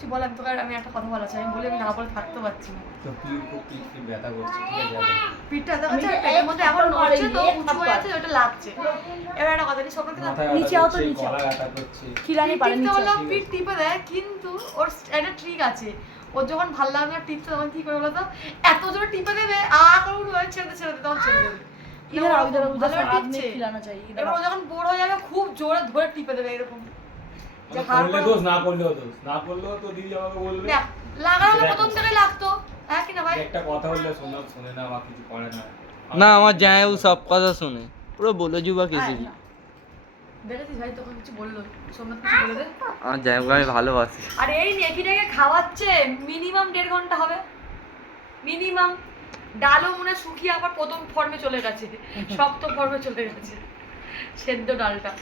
কিছু বল, আমি তোকে আমি একটা কথা বলা চাই, আমি বলে আমি না বলে থাকতে পারছি না। তো পিঠ ব্যথা করছে, ঠিক আছে? পিঠটা দেখা যাচ্ছে পেটের মধ্যে এখন নড়ছে তো উঁচু হয়ে আছে, ওটা লাগছে। এবার একটা কথা, সব কিন্তু নিচেও তো নিচে গলা ব্যথা করছে, খিলানি পারে নিচে। বললো পিঠ টিপে দেয়, কিন্তু ওর একটা ট্রিক আছে। ওর যখন ভালো লাগবে না টিপতে, তখন কি করে বলতো, এত জোরে টিপে দেবে করে উঠবে, ছেড়ে দে তখন ছেড়ে দেবে। उधर हाथ में खिलाना चाहिए। এবার ও যখন বোর হয়ে যাবে খুব জোরে ধরে টিপে দেবে এরকম। যে করলে দোষ, না করলেও দোষ, না করলেও তো দিদি আমাকে বলবে। দেখ লাগানো প্রথম থেকে লাগতো, হ্যাঁ কি না ভাই? একটা কথা বললে শোনে না বা কিছু করে না। না আমার জামাইবাবু সব কথা শুনে, পুরো বলে যুবা কেসেরি। দেখেছিস ভাই, তোকে কিছু বললো সোমনাথ, কিছু বলে দে। আমার জামাইবাবু আমি ভালোবাসি। আর এই নেকিটাকে খাওয়াচ্ছে মিনিমাম 1.5 ঘন্টা হবে, মিনিমাম। ডালও মনে শুকিয়ে আবার প্রথম ফর্মে চলে গেছে, শক্ত ফর্মে চলে গেছে সেদ্ধ ডালটা।